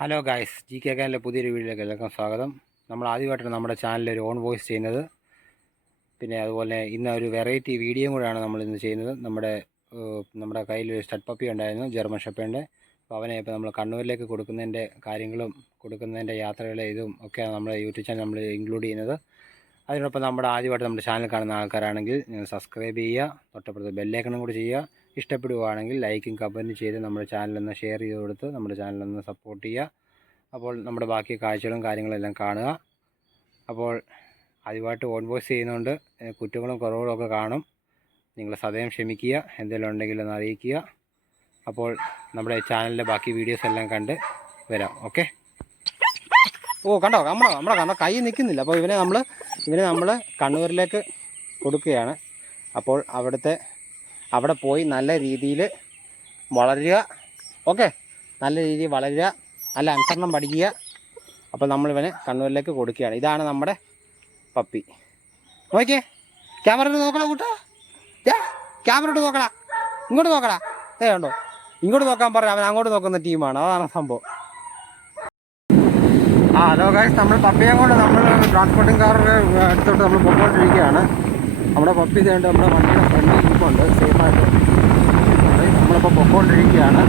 Hello guys, G K കാനിലെ പുതിയൊരു വീഡിയോയിലേക്ക് എല്ലാവർക്കും സ്വാഗതം. നമ്മൾ ആദ്യമായിട്ടാണ് നമ്മുടെ ചാനലിൽ ഒരു ഓൺ വോയിസ് ചെയ്യുന്നത്. പിന്നെ അതുപോലെ ഇന്ന് ഒരു വെറൈറ്റി വീഡിയോയും കൂടെയാണ് നമ്മളിന്ന് ചെയ്യുന്നത്. നമ്മുടെ കയ്യിലൊരു സ്റ്റഡ് പപ്പി ഉണ്ടായിരുന്നു, ജർമ്മൻ ഷെപ്പേർഡിൻ്റെ. അപ്പോൾ അവനെ ഇപ്പോൾ നമ്മൾ കണ്ണൂരിലേക്ക് കൊടുക്കുന്നതിൻ്റെ കാര്യങ്ങളും കൊടുക്കുന്നതിൻ്റെ യാത്രകളെ ഇതും ഒക്കെയാണ് നമ്മുടെ യൂട്യൂബ് ചാനൽ നമ്മൾ ഇൻക്ലൂഡ് ചെയ്യുന്നത്. അതിനൊപ്പം ആദ്യമായിട്ട് നമ്മുടെ ചാനൽ കാണുന്ന ആൾക്കാരാണെങ്കിൽ നിങ്ങൾ സബ്സ്ക്രൈബ് ചെയ്യുക, തൊട്ടപ്പുറത്ത് ബെല്ലൈക്കണും കൂടി ചെയ്യുക. ഇഷ്ടപ്പെടുകയാണെങ്കിൽ ലൈക്കും കമൻറ്റും ചെയ്ത് നമ്മുടെ ചാനലൊന്ന് ഷെയർ ചെയ്ത് കൊടുത്ത് നമ്മുടെ ചാനലൊന്ന് സപ്പോർട്ട് ചെയ്യുക. അപ്പോൾ നമ്മുടെ ബാക്കി കാഴ്ചകളും കാര്യങ്ങളെല്ലാം കാണുക. അപ്പോൾ ആദ്യമായിട്ട് ഓൺ വോയിസ് ചെയ്യുന്നതുകൊണ്ട് കുറ്റങ്ങളും കുറവുകളും ഒക്കെ കാണും. നിങ്ങൾ സദയം ക്ഷമിക്കുക, എന്തെങ്കിലും ഉണ്ടെങ്കിൽ ഒന്ന് അറിയിക്കുക. അപ്പോൾ നമ്മുടെ ചാനലിലെ ബാക്കി വീഡിയോസ് എല്ലാം കണ്ട് വരാം. ഓക്കെ. കണ്ടോ നമ്മുടെ കൈ നിൽക്കുന്നില്ല. അപ്പോൾ ഇവനെ നമ്മൾ കണ്ണൂരിലേക്ക് കൊടുക്കുകയാണ്. അപ്പോൾ അവിടെ പോയി നല്ല രീതിയിൽ വളരുക. ഓക്കെ, നല്ല രീതിയിൽ വളരുക, നല്ല അനുസരണം പഠിക്കുക. അപ്പോൾ നമ്മളിവനെ കണ്ണൂരിലേക്ക് കൊടുക്കുകയാണ്. ഇതാണ് നമ്മുടെ പപ്പി. നോക്കിയേ, ക്യാമറ ഇട്ട് നോക്കടാ കൂട്ടാ, ക്യാമറ ഇട്ട് നോക്കടാ, ഇങ്ങോട്ട് നോക്കടാ. കണ്ടോ, ഇങ്ങോട്ട് നോക്കാൻ പറഞ്ഞാൽ അവൻ അങ്ങോട്ട് നോക്കുന്ന ടീമാണ്. അതാണ് സംഭവം. ഹലോ ഗൈസ്, നമ്മൾ പപ്പിയെ കൊണ്ട് നമ്മൾ ട്രാൻസ്പോർട്ടിംഗ് കാർ എടുത്തോട്ട് നമ്മൾ പോയിക്കൊണ്ടിരിക്കുകയാണ്. നമ്മുടെ പപ്പി ഇതുകൊണ്ട് നമ്മുടെ വണ്ടിയുടെ ഫ്രണ്ടിൽ ഇരിപ്പുണ്ട് സേഫായിട്ട്. നമ്മളിപ്പോൾ പൊക്കോണ്ടിരിക്കുകയാണ്.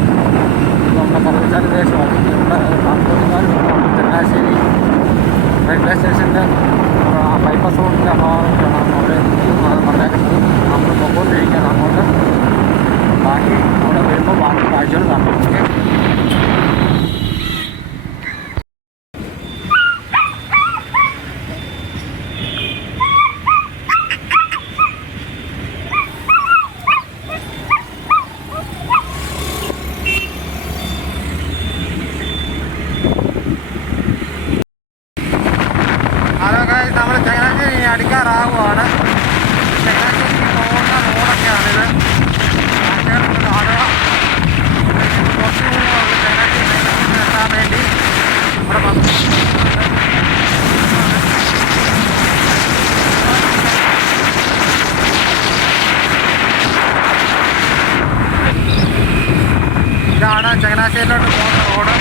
നമ്മുടെ കറുകച്ചാല് ദേശമാണ്. നമ്മുടെ ട്രാൻസ്പോർട്ടിംഗ് കാർ ചങ്ങനാശ്ശേരി റെയിൽവേ സ്റ്റേഷൻ്റെ ബൈപ്പാസ് റോഡിൻ്റെ ഭാഗത്താണ് അവിടെ പറഞ്ഞേക്കുന്നത്. നമ്മൾ പൊക്കോണ്ടിരിക്കുകയാണ് അങ്ങോട്ട്. ബാക്കി അവിടെ വരുമ്പോൾ ബാക്കി കാഴ്ചകൾ കാണാം. ഓക്കെ. നമ്മൾ ചങ്ങനാശ്ശേരി അടുക്കാറാവുകയാണ്. ചങ്ങനാശ്ശേരി പോകുന്ന റോഡൊക്കെയാണിത്. കുറച്ച് ചങ്ങനാശ്ശേരി എത്താൻ വേണ്ടി നമ്മുടെ ഇതാണ് ചങ്ങനാശ്ശേരിയിലോട്ട് പോകുന്ന റോഡ്.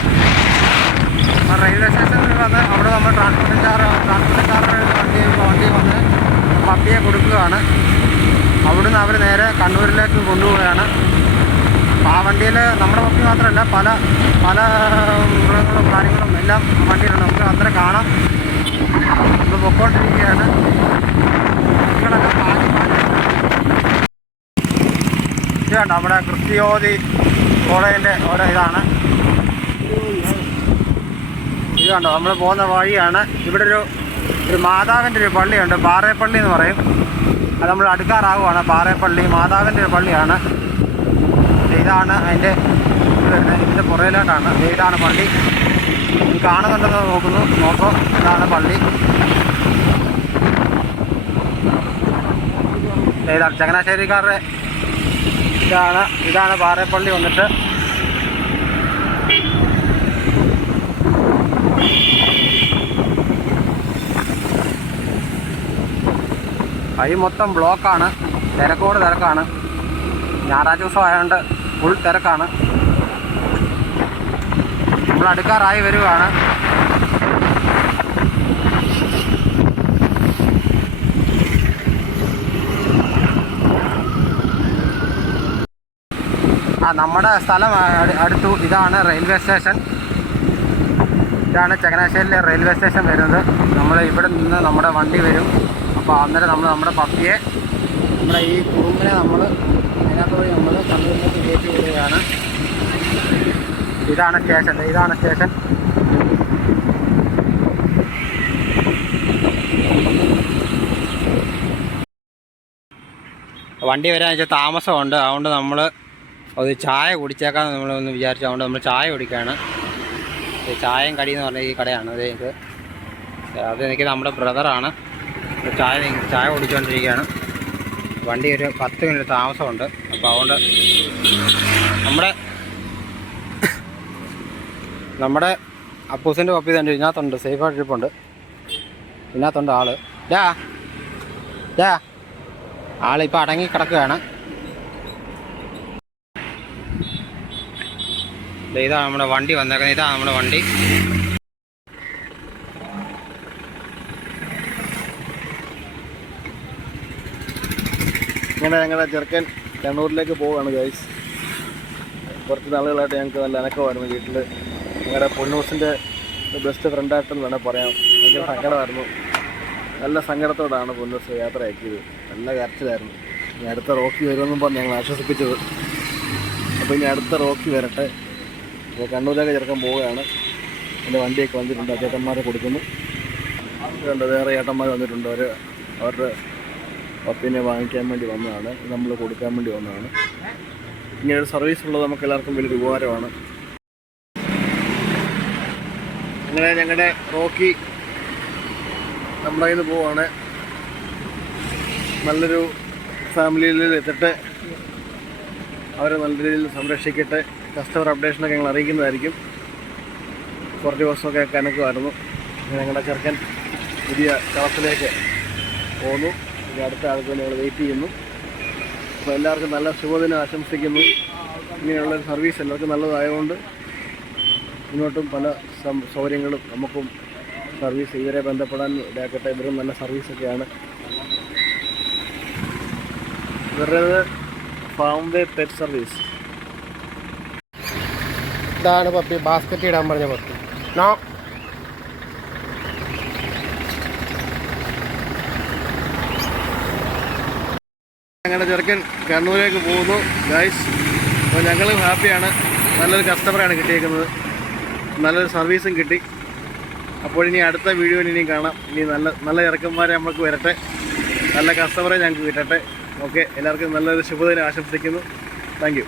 റെയിൽവേ സ്റ്റേഷനിൽ വന്ന് അവിടെ നമ്മൾ ട്രാൻസ്പോർട്ടിംഗ് കാറിന് വണ്ടി വന്ന് പപ്പിയെ കൊടുക്കുകയാണ്. അവിടുന്ന് അവർ നേരെ കണ്ണൂരിലേക്ക് കൊണ്ടുപോവുകയാണ്. അപ്പോൾ ആ വണ്ടിയിൽ നമ്മുടെ പപ്പി മാത്രമല്ല പല മൃഗങ്ങളും കാര്യങ്ങളും എല്ലാം വണ്ടിയിലുണ്ട്. നമുക്ക് അത്ര കാണാം. നമ്മൾ പൊക്കോണ്ടിരിക്കുകയാണ്. ഇത് കണ്ടോ, നമ്മുടെ ക്രിസ്ത്യോതി കോളേജിൻ്റെ ഓരോ ഇതാണ്. ഇത് കണ്ടോ, നമ്മൾ പോകുന്ന വഴിയാണ്. ഇവിടെ ഒരു മാതാവിൻ്റെ ഒരു പള്ളിയുണ്ട്, പാറേപ്പള്ളി എന്ന് പറയും. അത് നമ്മൾ അടുക്കാറാകുവാണ്. പാറേപ്പള്ളി മാതാവിൻ്റെ ഒരു പള്ളിയാണ്. ഇതാണ് അതിൻ്റെ വരുന്നത്. ഇതിൻ്റെ പുറയിലോട്ടാണ്. ഇതാണ് പള്ളി. കാണുന്നുണ്ടെന്ന് നോക്കൂ. ഇതാണ് പള്ളി. ഇതാണ് ചങ്ങനാശ്ശേരിക്കാരുടെ ഇതാണ് പാറേപ്പള്ളി വന്നിട്ട്. വഴി മൊത്തം ബ്ലോക്കാണ്, തിരക്കാണ്. ഞായറാഴ്ച ദിവസം ആയതുകൊണ്ട് ഫുൾ തിരക്കാണ്. നമ്മൾ അടുക്കാറായി വരികയാണ്. നമ്മുടെ സ്ഥലം അടുത്തു. ഇതാണ് റെയിൽവേ സ്റ്റേഷൻ. ഇതാണ് ചങ്ങനാശ്ശേരിയിലെ റെയിൽവേ സ്റ്റേഷൻ വരുന്നത്. നമ്മൾ ഇവിടെ നിന്ന് നമ്മുടെ വണ്ടി വരും. അപ്പോൾ അന്നേരം നമ്മൾ നമ്മുടെ പപ്പിയെ, നമ്മുടെ ഈ കുറുമ്പിനെ നമ്മൾ അതിനകത്ത് വഴി നമ്മൾ കണ്ണൂരിലേക്ക് കയറ്റി വിടുകയാണ്. ഇതാണ് സ്റ്റേഷൻ. വണ്ടി വരാൻ വെച്ചാൽ താമസമുണ്ട്. അതുകൊണ്ട് നമ്മൾ ഒരു ചായ കുടിച്ചേക്കാന്ന് നമ്മളൊന്ന് വിചാരിച്ചു. അതുകൊണ്ട് നമ്മൾ ചായ കുടിക്കുകയാണ്. ചായയും കടി എന്ന് പറഞ്ഞാൽ ഈ കടയാണ്. അത് എനിക്ക് നമ്മുടെ ബ്രദറാണ്. ചായ കുടിച്ചുകൊണ്ടിരിക്കുകയാണ്. വണ്ടി ഒരു 10 മിനിറ്റ് താമസമുണ്ട്. അപ്പോൾ അതുകൊണ്ട് നമ്മുടെ അപ്പൂസിൻ്റെ പപ്പി തന്നെ ഇതിനകത്തുണ്ട്, സേഫായിട്ട് ഇരിപ്പുണ്ട്. ഇതിനകത്തുണ്ട് ആള്. ആളിപ്പോൾ അടങ്ങി കിടക്കുകയാണ്. ഇതാണ് നമ്മുടെ വണ്ടി വന്നേക്കുന്നത്. ഇതാണ് നമ്മുടെ വണ്ടി. ഇങ്ങനെ ഞങ്ങളുടെ ചെറുക്കൻ കണ്ണൂരിലേക്ക് പോവുകയാണ് ഗൈസ്. കുറച്ച് നാളുകളായിട്ട് ഞങ്ങൾക്ക് നല്ല അനക്കമായിരുന്നു വീട്ടിൽ. ഞങ്ങളുടെ പൊന്നൂസിൻ്റെ ബെസ്റ്റ് ഫ്രണ്ടായിട്ടെന്ന് വേണേൽ പറയാം. ഭയങ്കര സങ്കടമായിരുന്നു. നല്ല സങ്കടത്തോടാണ് പൊന്നൂസ് യാത്രയാക്കിയത്. നല്ല കരച്ചിലായിരുന്നു. ഇനി അടുത്ത റോക്കി വരുമെന്നും പറഞ്ഞ് ഞങ്ങൾ ആശ്വസിപ്പിച്ചത്. അപ്പോൾ ഇനി അടുത്ത റോക്കി വരട്ടെ. അപ്പോൾ കണ്ണൂരിലേക്ക് ചെറുക്കൻ പോവുകയാണ്. എൻ്റെ വണ്ടിയൊക്കെ വന്നിട്ടുണ്ട്. ആ ചേട്ടന്മാരെ കൊടുക്കുന്നു. അതുകൊണ്ട് വേറെ ചേട്ടന്മാർ വന്നിട്ടുണ്ട്. അവരുടെ പപ്പിനെ വാങ്ങിക്കാൻ വേണ്ടി വന്നതാണ്. നമ്മൾ കൊടുക്കാൻ വേണ്ടി വന്നതാണ്. ഇങ്ങനൊരു സർവീസ് ഉള്ളത് നമുക്ക് എല്ലാവർക്കും വലിയൊരു ഉപകാരമാണ്. അങ്ങനെ ഞങ്ങളുടെ റോക്കി നമ്മുടെ കയ്യിൽ നിന്ന് പോവാണ്. നല്ലൊരു ഫാമിലിയിൽ എത്തട്ടെ. അവരെ നല്ല രീതിയിൽ സംരക്ഷിക്കട്ടെ. കസ്റ്റമർ അപ്ഡേഷനൊക്കെ ഞങ്ങൾ അറിയിക്കുന്നതായിരിക്കും. കുറച്ച് ദിവസമൊക്കെ കണക്കുമായിരുന്നു. ഞങ്ങളുടെ ചെറുക്കൻ പുതിയ കളത്തിലേക്ക് പോന്നു. ഇനി അടുത്ത ആൾക്ക് ഞങ്ങൾ വെയിറ്റ് ചെയ്യുന്നു. അപ്പോൾ എല്ലാവർക്കും നല്ല ശുഭദിനം ആശംസിക്കുന്നു. ഇങ്ങനെയുള്ളൊരു സർവീസ് എല്ലാവർക്കും നല്ലതായതുകൊണ്ട് മുന്നോട്ടും പല സൗകര്യങ്ങളും നമുക്കും സർവീസ് ഇവരെ ബന്ധപ്പെടാൻ ഇടയാക്കട്ടെ. ഇവരും നല്ല സർവീസൊക്കെയാണ്. ഇവരുടേത് ഫാം വേ പെറ്റ് സർവീസ്. ഇതാണ് പപ്പി, ബാസ്ക്കറ്റ് ഇടാൻ പറഞ്ഞ പപ്പി. ഞങ്ങളുടെ ചെറുക്കൻ കണ്ണൂരേക്ക് പോകുന്നു ഗൈസ്. അപ്പോൾ ഞങ്ങൾ ഹാപ്പിയാണ്. നല്ലൊരു കസ്റ്റമറാണ് കിട്ടിയേക്കുന്നത്. നല്ലൊരു സർവീസും കിട്ടി. അപ്പോൾ ഇനി അടുത്ത വീഡിയോയിൽ ഇനിയും കാണാം. ഇനി നല്ല ഇറക്കന്മാരെ നമുക്ക് വരട്ടെ. നല്ല കസ്റ്റമറെ ഞങ്ങൾക്ക് കിട്ടട്ടെ. ഓക്കെ, എല്ലാവർക്കും നല്ലൊരു ശുഭദിനം ആശംസിക്കുന്നു. Thank you.